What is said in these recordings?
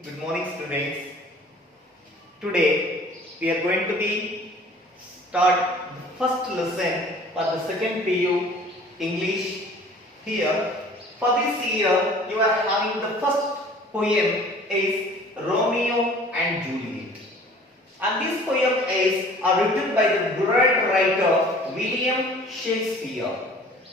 Good morning, students. Today we are going to be start the first lesson for the second PU English. Here for this year you are having the first poem is Romeo and Juliet, and this poem is written by the great writer William Shakespeare.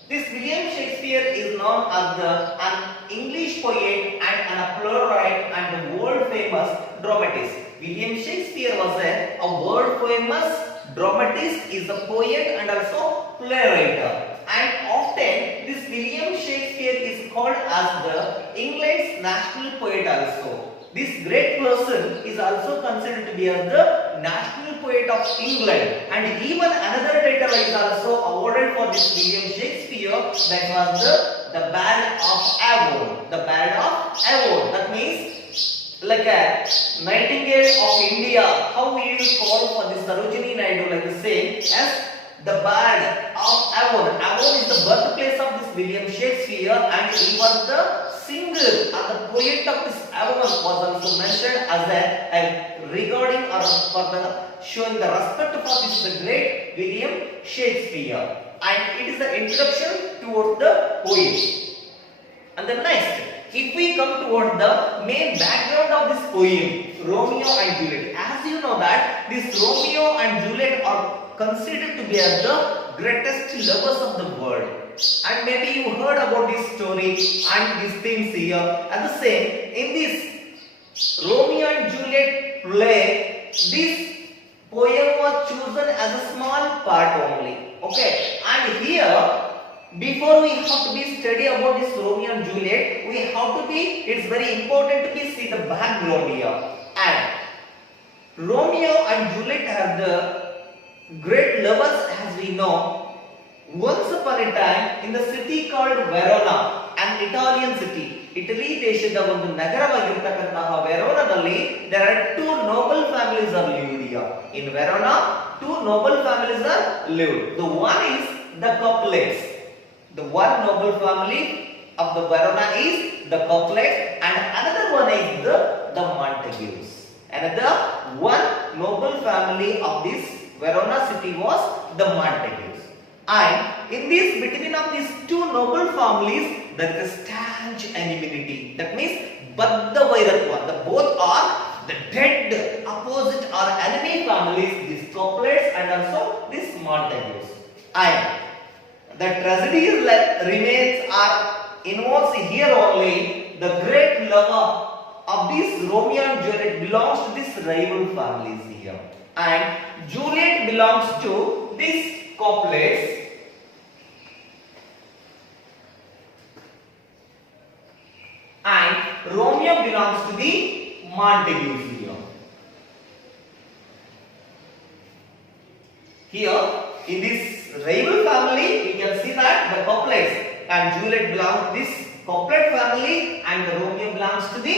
This William Shakespeare is known as an English poet and a playwright and a world famous dramatist. William Shakespeare was a world famous dramatist, is a poet and also playwright. And often this William Shakespeare is called as the England's national poet also. This great person is also considered to be as the national poet of England, and even another title is also awarded for this William Shakespeare, that was the Ballad of Avon. The Ballad of Avon, that means like a Nightingale of India. How we will call for this Sarojini Naidu, like the same as the Ballad of Avon. Avon is the birthplace of this William Shakespeare, and he was the singer and the poet of this Avon was also mentioned as a regarding or for the showing the respect for this the great William Shakespeare, and it is the introduction towards the poem. And the next, if we come toward the main background of this poem, Romeo and Juliet. As you know that this Romeo and Juliet are considered to be as the greatest lovers of the world. And maybe you heard about this story and these things here. And the same, in this Romeo and Juliet play, this poem was chosen as a small part only. Okay, and here, before we have to be study about this Romeo and Juliet, we have to be, it's very important to be see the background here. And Romeo and Juliet are the great lovers, as we know. Once upon a time, in the city called Verona, an Italian city, Italy ದೇಶದ ಒಂದು ನಗರವಾಗಿರತಕ್ಕಂತಹ ವೆರೋನಾದಲ್ಲಿ there are two noble families are lived here. In Verona, two noble families are lived. The one is the Capulets. The one noble family of the Verona is the Capulets, and another one is the Montagues. Another one noble family of this Verona city was the Montagues. And in this between of these two noble families, there is a stanch enmity. That means Baddha Vairatva. The both are the dead opposite or enemy families, these Capulets and also these Montagues. And the tragedies remains are involves here only. The great lover of this Romeo and Juliet belongs to this rival families here, and Juliet belongs to this Capulets, and Romeo belongs to the Montagues here. Here in this rival family, we can see that the Capulets and Juliet belong to this Capulet family, and the Romeo belongs to the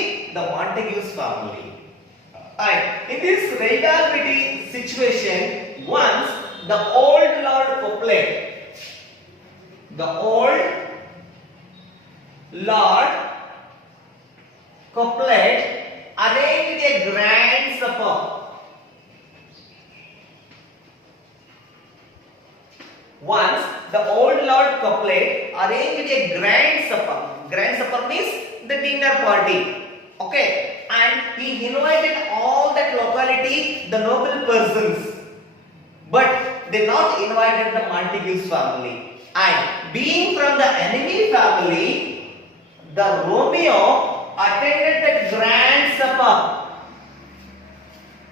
Montagues family. And in this rivalry situation, once the old Lord Capulet, the old Lord Capulet arranged a grand supper. Once the old Lord Capulet arranged a grand supper. Grand supper means the dinner party. Okay, and he invited all that locality, the noble persons, but they not invited the Montagues family. And being from the enemy family, the Romeo attended the grand supper.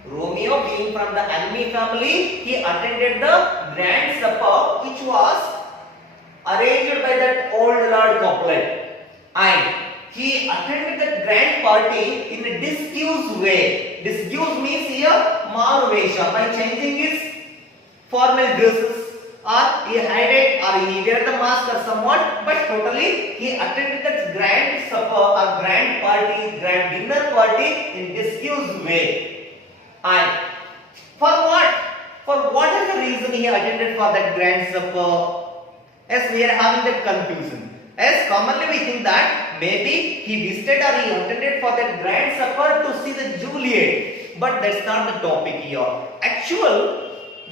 Romeo, being from the enemy family, he attended the grand supper which was arranged by that old Lord Capulet, and he attended the grand party in a disguised way. Disguised means here Marvesha, by changing his formal dresses, or he hided or he wear the mask or somewhat, but totally he attended that grand supper or grand party, grand dinner party in disguised way. And for what? For what is the reason he attended for that grand supper? Yes, we are having that confusion. Yes, commonly we think that maybe he visited or he attended for that grand supper to see the Juliet. But that's not the topic here. Actual,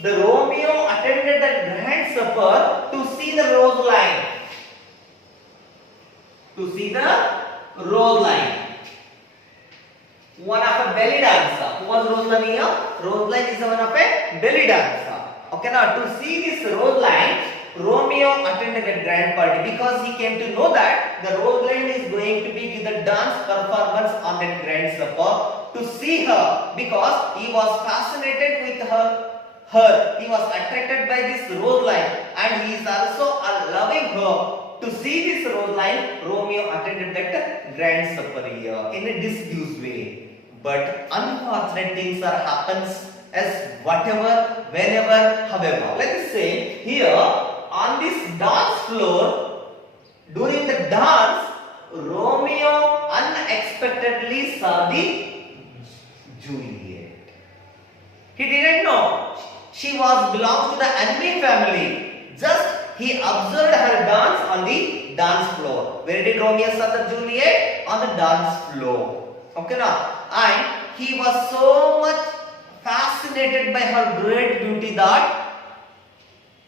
the Romeo attended that grand supper to see the rose line. To see the rose line. One of a belly dancer. Who was Roseline here? Roseline is one of a belly dancer. Okay, now to see this Roseline, Romeo attended a grand party because he came to know that the Roseline is going to be give the dance performance on that grand supper. To see her because he was fascinated with her. He was attracted by this Roseline and he is also loving her. To see this Roseline, Romeo attended that grand supper here in a disguised way. But unfortunate things are happens as whatever, whenever, however. Let us say here on this dance floor, during the dance, Romeo unexpectedly saw the Juliet. He didn't know she belongs to the enemy family. Just he observed her dance on the dance floor. Where did Romeo saw the Juliet? On the dance floor. Okay now, and he was so much fascinated by her great beauty that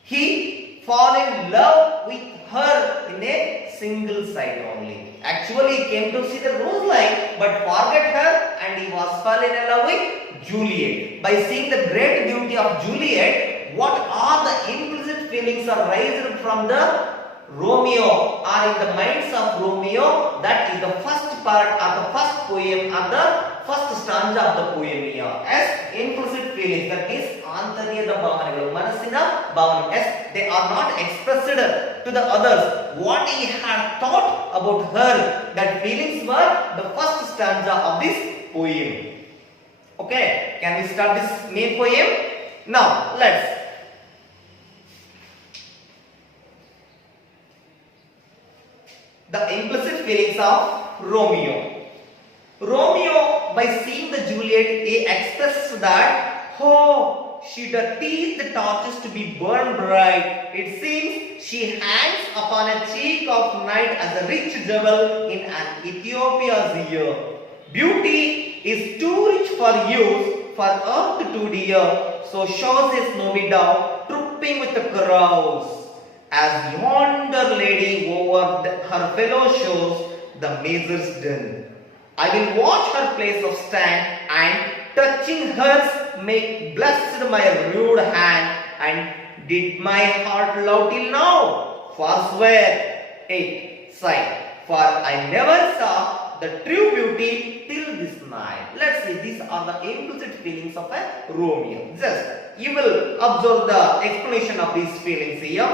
he fall in love with her in a single sight only. Actually, he came to see the Roseline, but forget her, and he was fallen in love with Juliet. By seeing the great beauty of Juliet, what are the implicit feelings are raised from the Romeo or in the minds of Romeo? That is the first part of the first poem or the first stanza of the poem here. As implicit feelings, that is ಆಂತರ್ಯದ ಭಾವನೆಗಳು, ಮನಸ್ಸಿನ ಭಾವನೆ. As they are not expressed to the others, what he had thought about her, that feelings were the first stanza of this poem. Okay, can we start this main poem? Now let's. The implicit feelings of Romeo. Romeo, by seeing the Juliet, he expressed that, oh, she doth tease the torches to be burned bright. It seems she hangs upon a cheek of night as a rich jewel in an Ethiopia's ear. Beauty is too rich for use, for earth too dear, so shows his snowy dove, trooping with the crowds. As yonder lady over her fellow shows the measures done. I will watch her place of stand, and touching hers make blessed my rude hand, and did my heart love till now? Forswear it, sigh, for I never saw the true beauty till this night. Let's see, these are the implicit feelings of a Romeo. Just you will observe the explanation of these feelings here.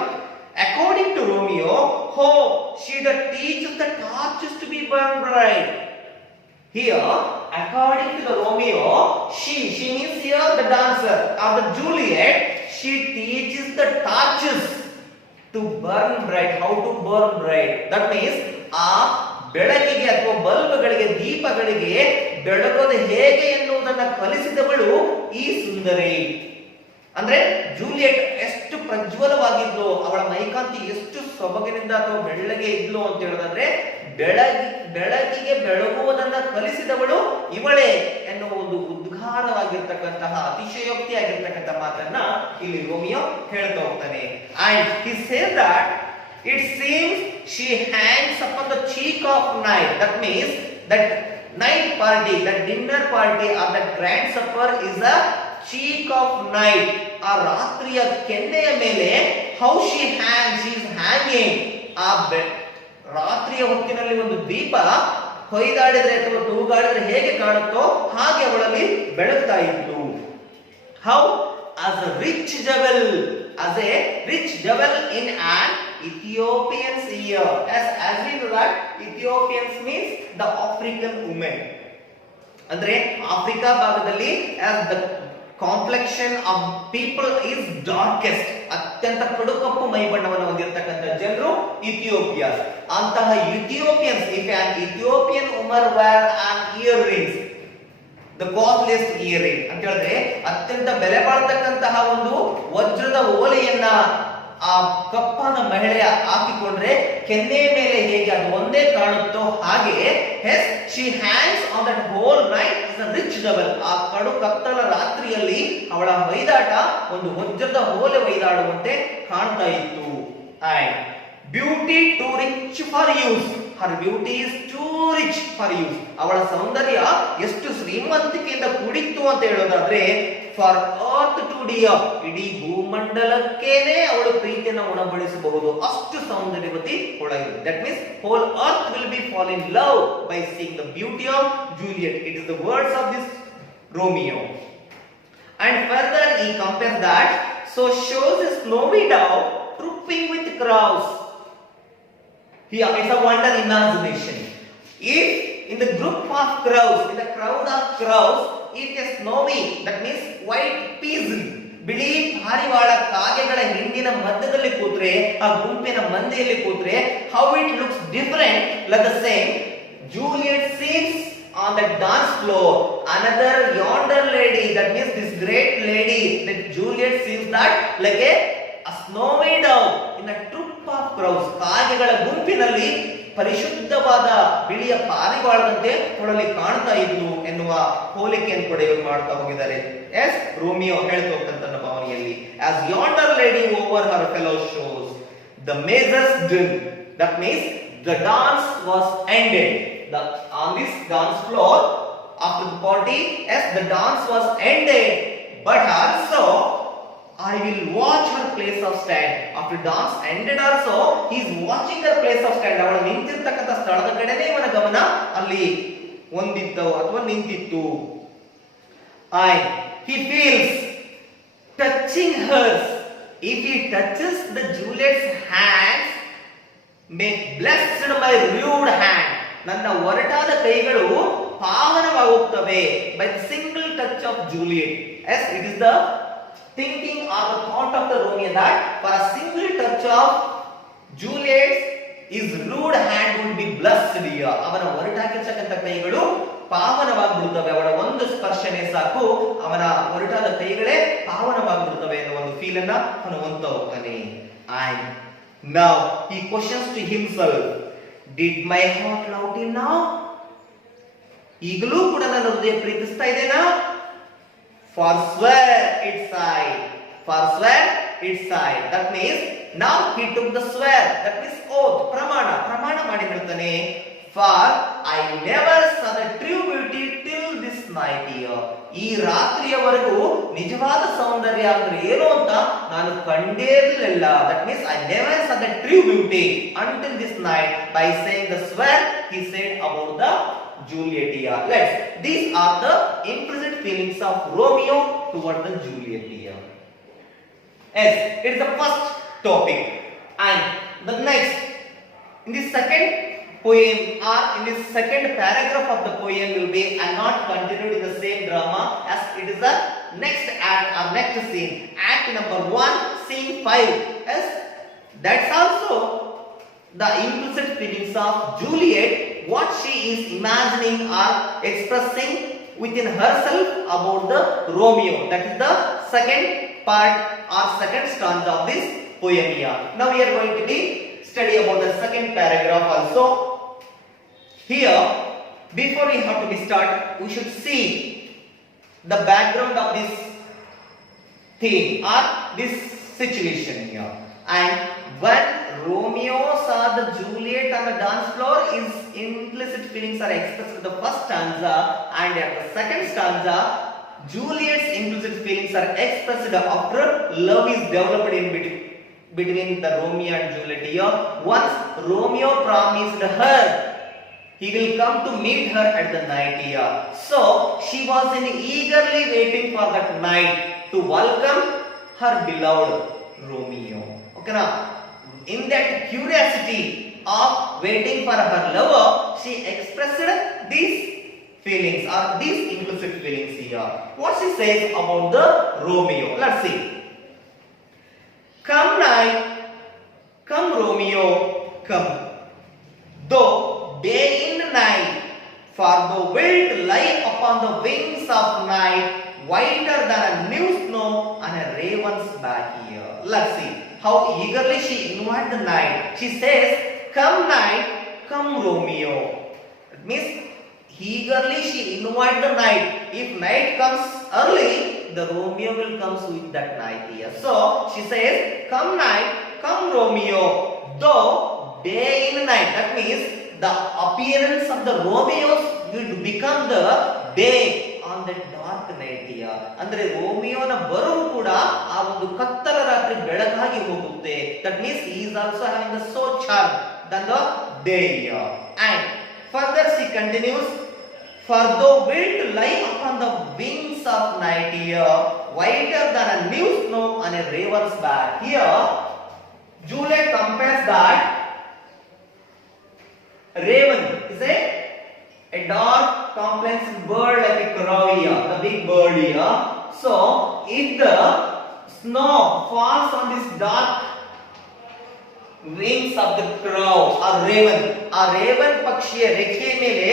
According to Romeo, oh, she that teaches the torches to be burned bright. Here, according to the Romeo, she means here the dancer or the Juliet, she teaches the torches to burn bright. How to burn bright? That means ಬೆಳಕಿಗೆ ಅಥವಾ ಬಲ್ಬ್ಗಳಿಗೆ, ದೀಪಗಳಿಗೆ ಬೆಳಗೋದು ಹೇಗೆ ಎನ್ನುವುದನ್ನು ಕಲಿಸಿದವಳು ಈ ಸುಂದರಿ. ಅಂದ್ರೆ Juliet ಎಷ್ಟು ಪ್ರಜ್ವಲವಾಗಿದ್ಲು, ಅವಳ ಮೈಕಾಂತಿ ಎಷ್ಟು ಸೊಬಗಿನಿಂದ ಅಥವಾ ಬೆಳ್ಳಗೆ ಇದ್ಲು ಅಂತ ಹೇಳೋದಾದ್ರೆ ಬೆಳಕಿಗೆ ಬೆಳಗುವುದನ್ನ ಕಲಿಸಿದವಳು ಇವಳೇ ಎನ್ನುವ ಒಂದು ಉದ್ಗಾರವಾಗಿರ್ತಕ್ಕಂತಹ ಅತಿಶಯೋಕ್ತಿಯಾಗಿರ್ತಕ್ಕಂಥ ಮಾತನ್ನ ಇಲ್ಲಿ ರೋಮಿಯೋ ಹೇಳ್ತಾ ಹೋಗ್ತಾನೆ. And he says that it seems she hangs upon the cheek of night. That means that night party, that dinner party or that grand supper is a cheek of night. ಆ ರಾತ್ರಿಯ ಕೆನ್ನೆಯ ಮೇಲೆ how she is hanging. ಆ ರಾತ್ರಿಯ ಹೊತ್ತಿನಲ್ಲಿ ಒಂದು ದೀಪ ಹೊಯ್ದಾಡಿದ್ರೆ ಅಥವಾ ತೂಗಾಡಿದ್ರೆ ಹೇಗೆ ಕಾಣುತ್ತೋ ಹಾಗೆ ಅವಳಲ್ಲಿ ಬೆಳಗ್ತಾ ಇತ್ತು. How? As a rich jewel in an Ethiopian's ear. As we know that Ethiopians means the African women. ಅಂದ್ರೆ ಆಫ್ರಿಕಾ ಭಾಗದಲ್ಲಿ as the complexion of people is darkest, ಅತ್ಯಂತ ಕಡುಕಪ್ಪು ಮೈಬಣ್ಣವನ್ನು ಹೊಂದಿರತಕ್ಕಂಥ ಜನರು ಇಥಿಯೋಪಿಯಾಸ್. ಅಂತಹ Ethiopians, if an Ethiopian woman wear an earrings, the costliest earring ಅಂತ ಹೇಳಿದ್ರೆ ಅತ್ಯಂತ ಬೆಲೆ ಬಾಳತಕ್ಕಂತಹ ಒಂದು ವಜ್ರದ ಓಲೆಯನ್ನ ಆ ಕಪ್ಪಾದ ಮಹಿಳೆಯ ಹಾಕಿಕೊಂಡ್ರೆ ಕೆನ್ನೆ ಮೇಲೆ ಹೇಗೆ ಅದು ಒಂದೇ ಕಾಣುತ್ತೋ ಹಾಗೆ as she hangs on that whole night is a rich double. ಆ ಕಡು ಕತ್ತಲ ರಾತ್ರಿಯಲ್ಲಿ ಅವಳ ಹೊಯ್ದಾಟ ಒಂದು ವಜ್ರದ ಓಲೆ ಹೊಯ್ದಾಡುವಂತೆ ಕಾಣ್ತಾ ಇತ್ತು. And beauty too rich for use, her beauty is too rich for use. ಅವಳ ಸೌಂದರ್ಯ ಎಷ್ಟು ಶ್ರೀಮಂತಿಕೆಯಿಂದ ಕೂಡಿತ್ತು ಅಂತ ಹೇಳೋದಾದ್ರೆ ಫಾರ್ ಅರ್ತ್ ಟು ಡಿಯರ್, ಇಡೀ ಭೂಮಂಡಲಕ್ಕೇನೆ ಅವಳು ಪ್ರೀತಿಯನ್ನು ಉಣಬಡಿಸಬಹುದು, ಅಷ್ಟು ಸೌಂದರ್ಯವತಿ ಒಳಗಿದೆ. That means whole earth will be fall in love by seeing the beauty of Juliet. It is the words of this Romeo. And further he compares that, so shows a snowy dove trooping with crows. Here it's a wonder imagination. If in the group of crows, in the crowd of crows, if a snowy, that means white paisley, ಬಿಳಿ ಪಾರಿವಾಳ ಕಾಗೆಗಳ ಹಿಂಡಿನ ಮಧ್ಯದಲ್ಲಿ ಕೂತ್ರೆ, ಆ ಗುಂಪಿನ ಮಂದಿಯಲ್ಲಿ ಕೂತ್ರೆ, how it looks different, like the same Juliet seems on the dance floor, another yonder lady, that means this great lady that Juliet sees that like a snowy dove in a troop of crows. ಕಾಗೆಗಳ ಗುಂಪಿನಲ್ಲಿ ಪರಿಶುದ್ಧವಾದ ಬಿಳಿಯ ಪಾರಿವಾಳದಂತೆ ಕೊಡಲಿ ಕಾಣ್ತಾ ಇದ್ದು ಎನ್ನುವ ಹೋಲಿಕೆಯನ್ನು ಕೂಡ ಇವರು ಮಾಡ್ತಾ ಹೋಗಿದ್ದಾರೆ. ಎಸ್ ರೋಮಿಯೋ ಹೇಳ್ತಾ ಹೋಗ್ತಂತ ಭಾವನೆಯಲ್ಲಿ as yonder lady over her fellow shows the measures drill, that means the dance was ended. On this dance floor after the party, yes, the dance was ended, but also I will watch her place of stand. After dance ended also he is watching her place of stand. ಅವಳು ನಿಂತಿರ್ತಕ್ಕಂಥ ಸ್ಥಳದ ಕಡೆನೇ ಇವನ ಗಮನ ಅಲ್ಲಿ ಒಂದಿತ್ತು ಅಥವಾ ನಿಂತಿತ್ತು. And he feels touching hers. If he touches the Juliet's hands, may blessed my rude hand. ನನ್ನ ಒರಟಾದ ಕೈಗಳು ಪಾವನವಾಗುತ್ತವೆ by the single touch of Juliet. Yes, it is the thinking or the thought of the Romeo that for a single touch of Juliet his rude hand would be blessed here. ಅವನ ಒರಟಾಗಿರ್ತಕ್ಕಂಥ ಕೈಗಳು ಪಾವನವಾಗಿಬಿಡುತ್ತವೆ, ಅವಳ ಒಂದು ಸ್ಪರ್ಶನೆ ಸಾಕು ಅವನ ಒರಟಾದ ಕೈಗಳೇ ಪಾವನವಾಗಿಬಿಡುತ್ತವೆ ಅನ್ನೋ ಒಂದು feel ಅನ್ನ ಅವನು ಹೋಗ್ತಾನೆ. And now he questions to himself, did my heart love him now? ಈಗಲೂ ಕೂಡ ನನ್ನ ಹೃದಯ ಪ್ರೀತಿಸ್ತಾ ಇದೆನಾ? Forswear its side, forswear its side. That means now he took the swear, that means oath, ಪ್ರಮಾಣ ಮಾಡಿ ಹೇಳ್ತಾನೆ, for I never saw the true beauty till this night here. ಈ ರಾತ್ರಿಯವರೆಗೂ ನಿಜವಾದ ಸೌಂದರ್ಯ ಅಂದ್ರೆ ಏನು ಅಂತ ನಾನು ಕಂಡೇ ಇರಲಿಲ್ಲ. That means I never saw the true beauty until this night. By saying the swear he said about the Juliet here. Let's, these are the implicit feelings of Romeo toward the Juliet here. Yes, it is the first topic. And the next, in the second poem or in this second paragraph of the poem will be and not continued in the same drama as it is the next act or next scene, act number 1 scene 5. Yes, that's also the implicit feelings of Juliet, what she is imagining or expressing within herself about the Romeo. That is the second part or second stanza of this poem here. Now we are going to be study about the second paragraph also. Here, before we have to be start, we should see the background of this theme or this situation here. And when Romeo saw the Juliet on the dance floor, his implicit feelings are expressed in the first stanza, and at the second stanza, Juliet's implicit feelings are expressed after love is developed in between the Romeo and Juliet here. Once Romeo promised her he will come to meet her at the night here. So she was eagerly waiting for that night to welcome her beloved Romeo. Okay, now in that curiosity of waiting for her lover, she expressed these feelings or these implicit feelings here. What she says about the Romeo? Let's see. Come night, come Romeo, come. Though day in night, for the wild lie upon the wings of night, whiter than a new snow on a raven's back here. Let's see. how eagerly she invites the knight. She says, "Come knight, come Romeo." It means eagerly she invites the knight. If knight comes early, the Romeo will come with that knight here. So she says, "Come knight, come Romeo." Though day in night, that means the appearance of the Romeos will become the day on that dark night here. ಅಂದ್ರೆ ರೋಮಿಯೋನ ಬರವು ಕೂಡ ಆ ಒಂದು ಕತ್ತಲ ರಾತ್ರಿ ಬೆಳಗಾಗಿ ಹೋಗುತ್ತೆ. That means he is also having the so charm than the day here. And further she continues, "For thou wilt lie upon the wings of night here, whiter than a new snow on a raven's back." Here Juliet compares that raven is a dark complex bird like a crow here, the big bird here. So if the snow falls on this dark wings of the crow or raven, ಆ raven ಪಕ್ಷಿಯ ರೆಕ್ಕೆ ಮೇಲೆ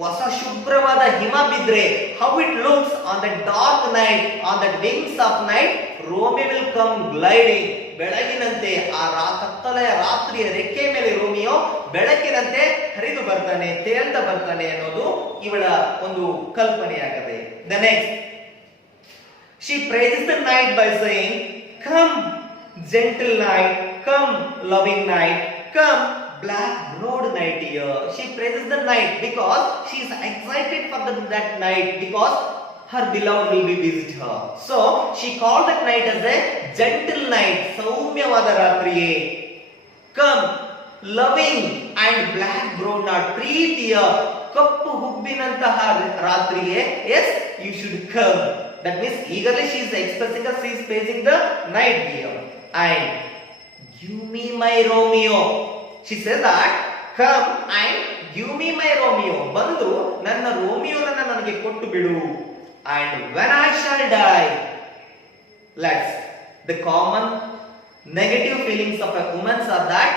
ಹೊಸ ಶುಭ್ರವಾದ ಹಿಮ ಬಿದ್ರೆ, how it looks on the dark night, on the wings of night, Romeo will come gliding. ಬೆಳಗಿನಂತೆ ಆ ಕತ್ತಲೆಯ ರಾತ್ರಿಯ ರೆಕ್ಕೆ ಮೇಲೆ ರೋಮಿಯೋ ಬೆಳಕಿನಂತೆ ಹರಿದು ಬರ್ತಾನೆ, ತೇಲ್ತಾ ಬರ್ತಾನೆ ಅನ್ನೋದು ಇವಳ ಒಂದು ಕಲ್ಪನೆಯಾಗಿದೆ. The next, she praises the night by saying, "Come gentle night, come loving night, come black broad night here." She praises the night because she is excited for that night, because her beloved will be visit her. So she called that night as a gentle night, ಸೌಮ್ಯವಾದ ರಾತ್ರಿಯೇ. Come loving and black broad night, ಪ್ರೀತಿಯ ಕಪ್ಪು ಹುಬ್ಬಿನಂತಹ ರಾತ್ರಿಯೇ. Yes, you should come. That means eagerly she is expressing that she is praising the night here. And give me my Romeo. She says that, "Come and give me my Romeo." ಬಂದು ನನ್ನ ರೋಮಿಯೋನನ್ನ ನನಗೆ ಕೊಟ್ಟು ಬಿಡು. And when I shall die, the common negative feelings of a woman are that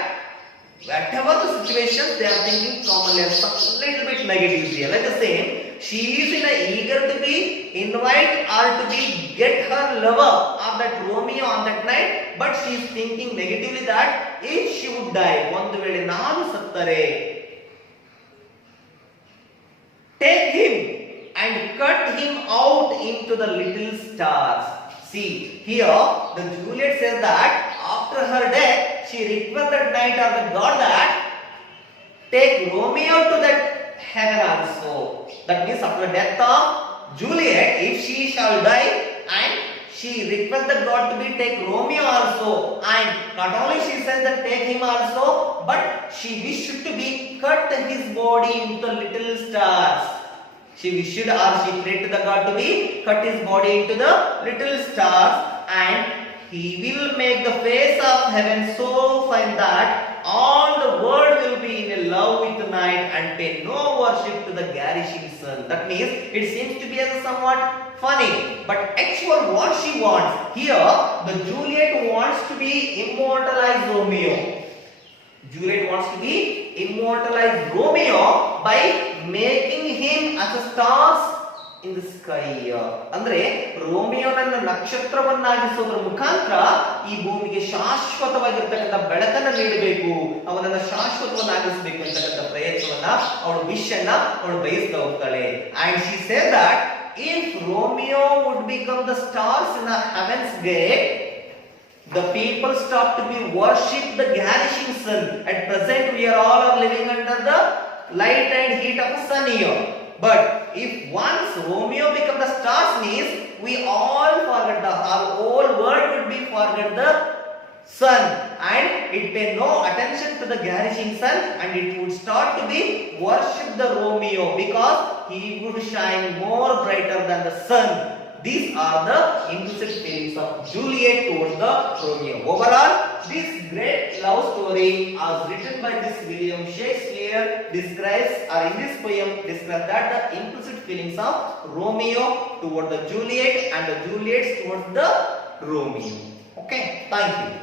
whatever the situations they are thinking commonly as a little bit negative here. Like the same, she is in a eager to be invite or to be get her lover of that Romeo on that night, but she is thinking negatively that if she would die, ಒಂದು ವೇಳೆ ನಾನು ಸತ್ತರೆ, take him and cut him out into the little stars. See, here the Juliet says that after her death, she requests that night or the god that take Romeo to that heaven also. That means after the death of Juliet, if she shall die, and she requests the god to be take Romeo also, and not only she says that take him also, but she wished to be cut his body into little stars. She wished or she prayed to the god to be cut his body into the little stars, and he will make the face of heaven so fine that all the world will be in a love with the night and pay no worship to the garishing sun. That means it seems to be as somewhat funny, but actual what she wants here, the Juliet wants to be immortalized Romeo. Juliet wants to be immortalize Romeo by making him as a stars in the sky. ಅಂದ್ರೆ ರೋಮಿಯೋನನ್ನ ನಕ್ಷತ್ರವನ್ನಾಗಿಸೋದ್ರ ಮುಖಾಂತರ ಈ ಭೂಮಿಗೆ ಶಾಶ್ವತವಾಗಿರ್ತಕ್ಕಂಥ ಬೆಳಕನ್ನು ನೀಡಬೇಕು, ಅವನನ್ನ ಶಾಶ್ವತವನ್ನಾಗಿಸಬೇಕು ಅಂತಕ್ಕಂಥ ಪ್ರಯತ್ನವನ್ನ ಅವಳು ವಿಷಯನ್ನ ಅವಳು ಬಯಸ್ತಾ ಹೋಗ್ತಾಳೆ. And she said that if Romeo would become the stars in the heaven's gate, the people stop to be worship the garishing sun. At present we are all living under the light and heat of the sun here. But if once Romeo become the stars means we all forget our whole world would be forget the sun, and it pay no attention to the garishing sun, and it would start to be worship the Romeo because he would shine more brighter than the sun. These are the implicit feelings of Juliet towards the Romeo. Overall, this great love story as written by this William Shakespeare describes, or in this poem describes that the implicit feelings of Romeo towards the Juliet and the Juliet towards the Romeo. Okay, thank you.